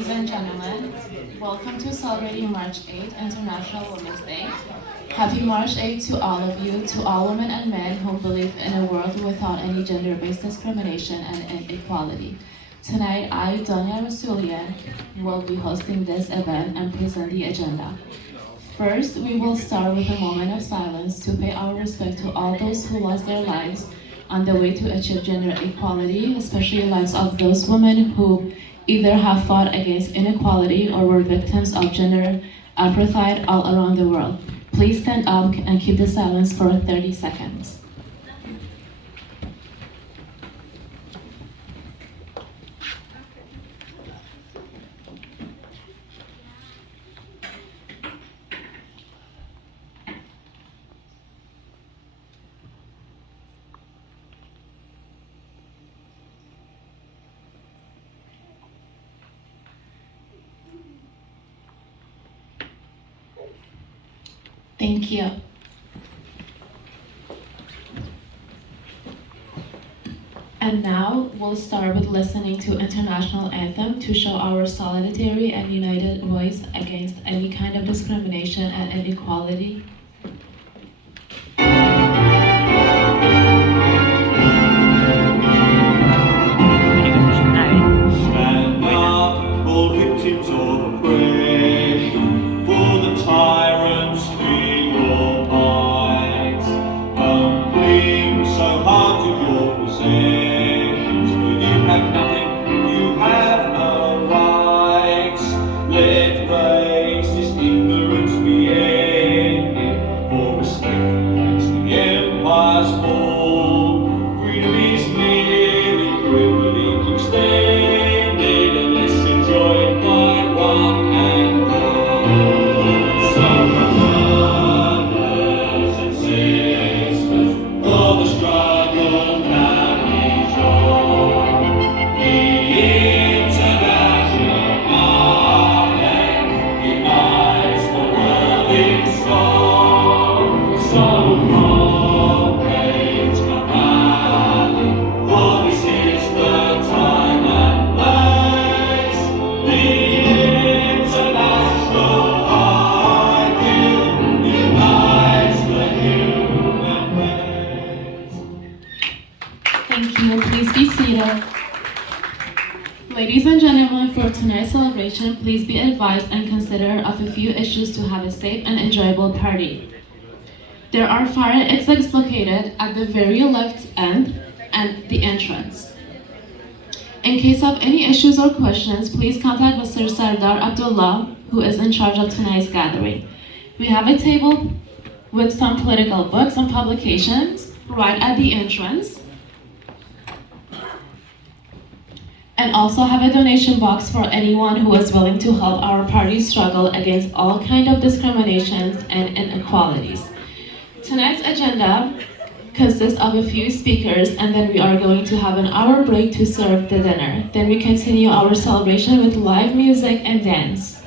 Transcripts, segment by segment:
Ladies and gentlemen, welcome to celebrating March 8th, International Women's Day. Happy March 8th to all of you, to all women and men who believe in a world without any gender-based discrimination and inequality. Tonight, I, Danya Rasulian, will be hosting this event and present the agenda. First, we will start with a moment of silence to pay our respect to all those who lost their lives on the way to achieve gender equality, especially the lives of those women who either have fought against inequality or were victims of gender apartheid all around the world. Please stand up and keep the silence for 30 seconds. Thank you. And now we'll start with listening to International Anthem to show our solidarity and united voice against any kind of discrimination and inequality. Stand up, all victims of oppression, for the tyrants feel your might. Don't cling so hard to your possessions, for you have nothing, you have no rights. Let racist ignorance be ended, for respect makes the empire's fall. Freedom is near, the privilege extended, and let's enjoy it by one and all. So brothers and sisters, for the struggle carries on. The international movement unites the world in song. So comrades, come rally, for this is the time and place. The international argument unites the human race. Thank you. Please be seated. Ladies and gentlemen, for tonight's celebration, please be advised and consider of a few issues to have a safe and enjoyable party. There are fire exits located at the very left end and the entrance. In case of any issues or questions, please contact Mr. Sardar Abdullah, who is in charge of tonight's gathering. We have a table with some political books and publications right at the entrance, and also have a donation box for anyone who is willing to help our party struggle against all kinds of discriminations and inequalities. Tonight's agenda consists of a few speakers, and then we are going to have an hour break to serve the dinner. Then we continue our celebration with live music and dance.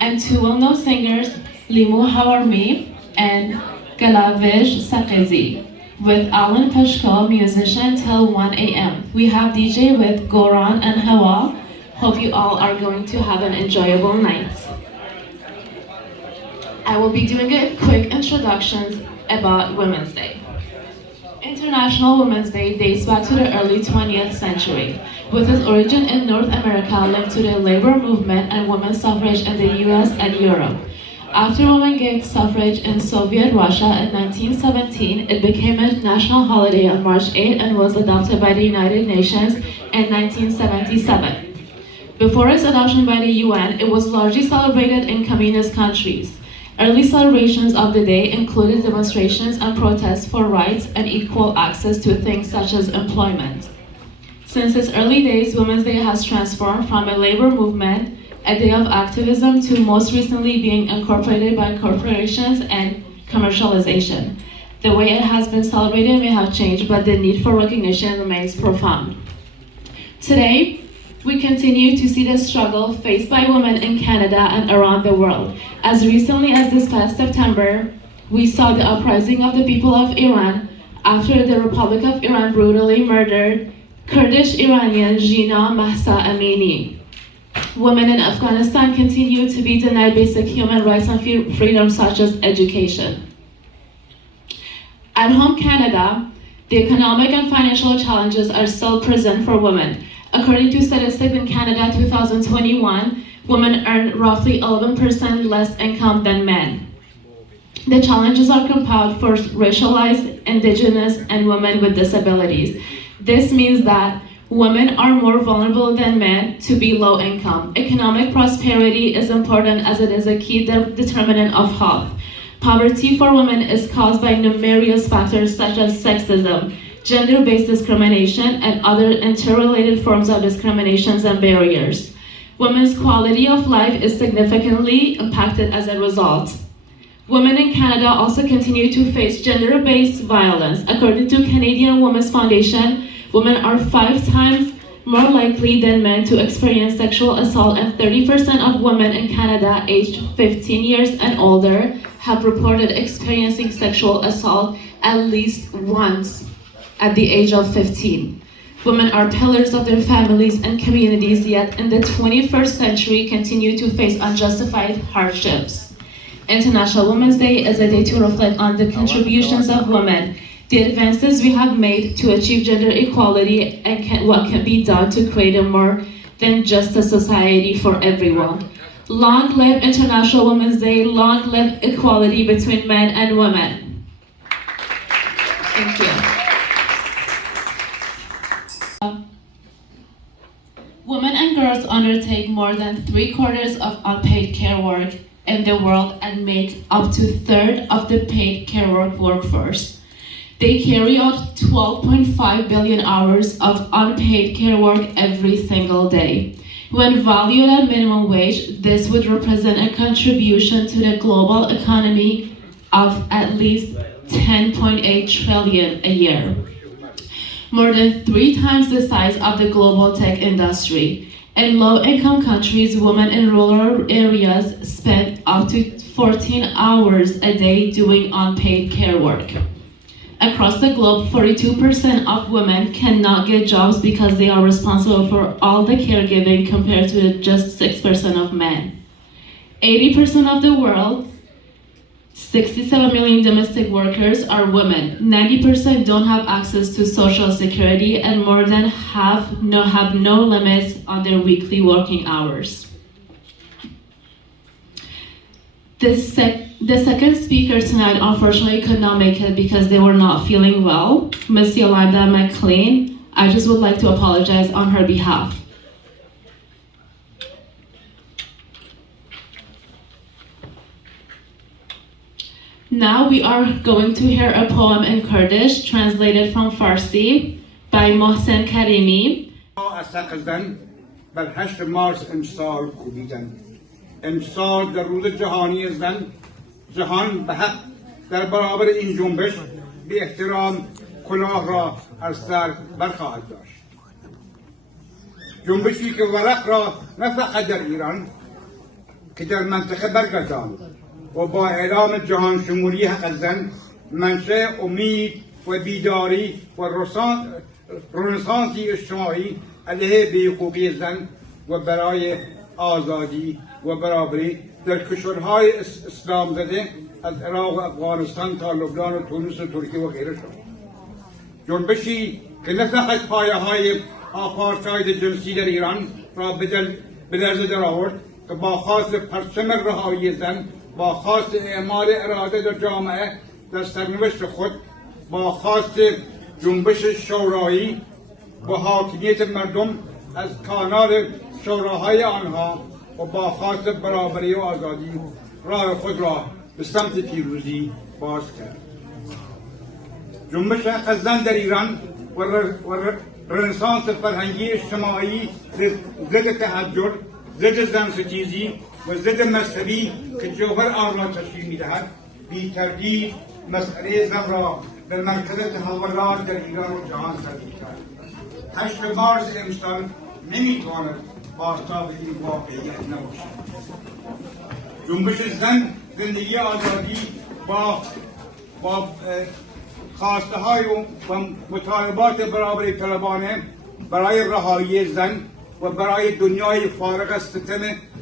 And two well-known singers, Limu Hawarmi and Galavish Sakezi, with Alan Pashko, musician, till 1 a.m. We have DJ with Goran and Hawa. Hope you all are going to have an enjoyable night. I will be doing a quick introduction about Women's Day. International Women's Day dates back to the early 20th century, with its origin in North America linked to the labor movement and women's suffrage in the US and Europe. After women gained suffrage in Soviet Russia in 1917, it became a national holiday on March 8 and was adopted by the United Nations in 1977. Before its adoption by the UN, it was largely celebrated in communist countries. Early celebrations of the day included demonstrations and protests for rights and equal access to things such as employment. Since its early days, Women's Day has transformed from a labor movement, a day of activism, to most recently being incorporated by corporations and commercialization. The way it has been celebrated may have changed, but the need for recognition remains profound. Today, we continue to see the struggle faced by women in Canada and around the world. As recently as this past September, we saw the uprising of the people of Iran after the Republic of Iran brutally murdered Kurdish Iranian Jina Mahsa Amini. women in Afghanistan continue to be denied basic human rights and freedoms such as education. At home Canada, the economic and financial challenges are still present for women. According to statistics in Canada 2021, women earn roughly 11% less income than men. The challenges are compounded for racialized, Indigenous, and women with disabilities. This means that women are more vulnerable than men to be low income. Economic prosperity is important as it is a key determinant of health. Poverty for women is caused by numerous factors such as sexism, gender-based discrimination, and other interrelated forms of discriminations and barriers. Women's quality of life is significantly impacted as a result. Women in Canada also continue to face gender-based violence. According to Canadian Women's Foundation, women are 5 times more likely than men to experience sexual assault, and 30% of women in Canada aged 15 years and older have reported experiencing sexual assault at least once at the age of 15. Women are pillars of their families and communities, yet in the 21st century continue to face unjustified hardships. International Women's Day is a day to reflect on the contributions of women, the advances we have made to achieve gender equality, and what can be done to create a more than just a society for everyone. Long live International Women's Day, long live equality between men and women. Thank you. Women and girls undertake more than 3/4 of unpaid care work in the world and make up to 1/3 of the paid care work workforce. They carry out 12.5 billion hours of unpaid care work every single day. When valued at minimum wage, this would represent a contribution to the global economy of at least 10.8 trillion a year, more than 3 times the size of the global tech industry. In low-income countries, women in rural areas spend up to 14 hours a day doing unpaid care work. Across the globe, 42% of women cannot get jobs because they are responsible for all the caregiving compared to just 6% of men. 80% of the world, 67 million domestic workers are women. 90% don't have access to Social Security, and more than half have no limits on their weekly working hours. The second speaker tonight unfortunately could not make it because they were not feeling well. Ms. Yolanda McLean, I just would like to apologize on her behalf. Now we are going to hear a poem in Kurdish translated from Farsi by Mohsen Karimi. بر 8 مارس امسال کوبیدن. امسال در روز جهانی زن، جهان به حق در برابر این جنبش به احترام کلاه را از سر برخواهد داشت. جنبشی که ورق را نه فقط در ایران که در منطقه برگرداند و با اعلام جهان شمولی حق زن منشأ امید و بیداری و رنسانسی اجتماعی علیه بی‌حقوقی زن و برای آزادی و برابری در کشورهای اسلام زده از عراق و افغانستان تا لبنان و تونس و ترکیه و غیره شد. جنبشی که نه فقط پایه‌های آپارتاید جنسی در ایران را به لرزه درآورد که با خواست پرچم رهایی زن، با خواست اعمال اراده در جامعه در سرنوشت خود، با خواست جنبش شورایی با حاکمیت مردم از کانال شوراهای آنها و با خواست برابری و آزادی راه خود را به سمت پیروزی باز کرد. جنبش حق زن در ایران و رنسانس فرهنگی اجتماعی ضد تحجر، ضد زنستیزی و ضد مذهبی که جوهر آن را تشکیل می‌دهد، بی تردید مسئله زن را به مرکز تحولات در ایران و جهان تبدیل کرد. 8 مارس امسال نمی‌تواند بازتاب این واقعیت نباشد. جنبش زن، زندگی آزادی با خواسته های و مطالبات برابری طلبانه برای رهایی زن و برای دنیای فارغ از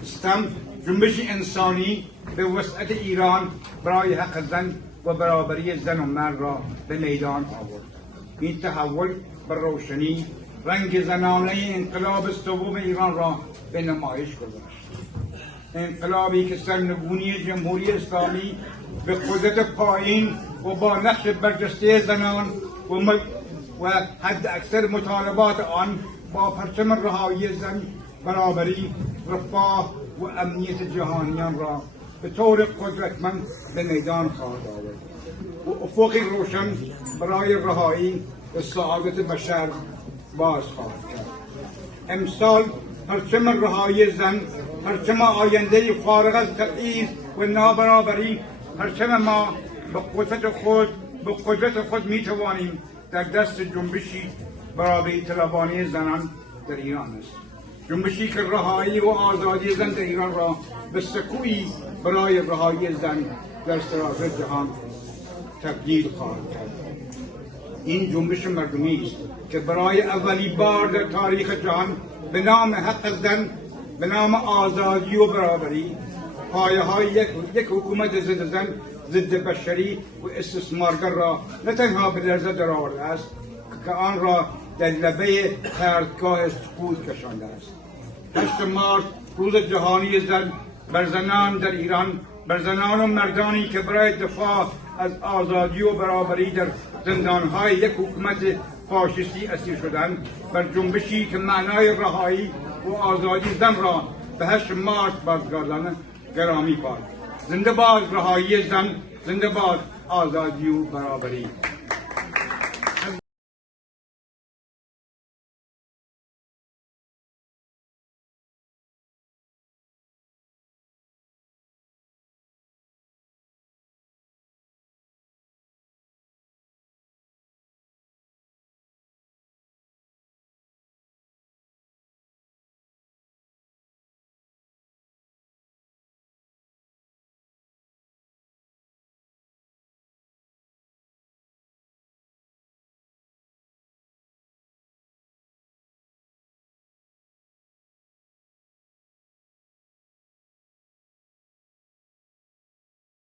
ستم جنبش انسانی به وسعت ایران برای حق زن و برابری زن و مرد را به میدان آورد. این تحول به روشنی رنگ زنانه انقلاب سوم ایران را به نمایش گذاشت. انقلابی که سرنگونی جمهوری اسلامی به قدرت پایین و با نقش برجسته زنان و حد اکثر مطالبات آن با پرچم رهایی زن، برابری، رفاه و امنیت جهانیان را به طور قدرتمند به میدان خواهد آورد و افقی روشن برای رهایی و سعادت بشر باز خواهد کرد. امسال پرچم رهایی زن، پرچم آینده فارغ از تبعیض و نابرابری، پرچم ما به قدرت خود می توانیم در دست جنبشی برابری طلبانه زنان در ایران است. جنبشی که رهایی و آزادی زن در ایران را به سکویی برای رهایی زن در سراسر جهان تبدیل خواهد کرد. این جنبش مردمی است که برای اولین بار در تاریخ جهان به نام حق زن، به نام آزادی و برابری، پایه‌های یک حکومت ضد زن، ضد بشری و استثمارگر را نه تنها به لرزه درآورده است که آن را در لبه پرتگاه سقوط کشانده است. 8 مارس روز جهانی زن بر زنان در ایران، بر زنان و مردانی که برای دفاع از آزادی و برابری در زندانهای یک حکومت فاشیستی اسیر شدند، بر جنبشی که معنای رهایی و آزادی زن را به 8 مارس بازگرداند گرامی باد. زنده باد رهایی زن، زنده باد آزادی و برابری.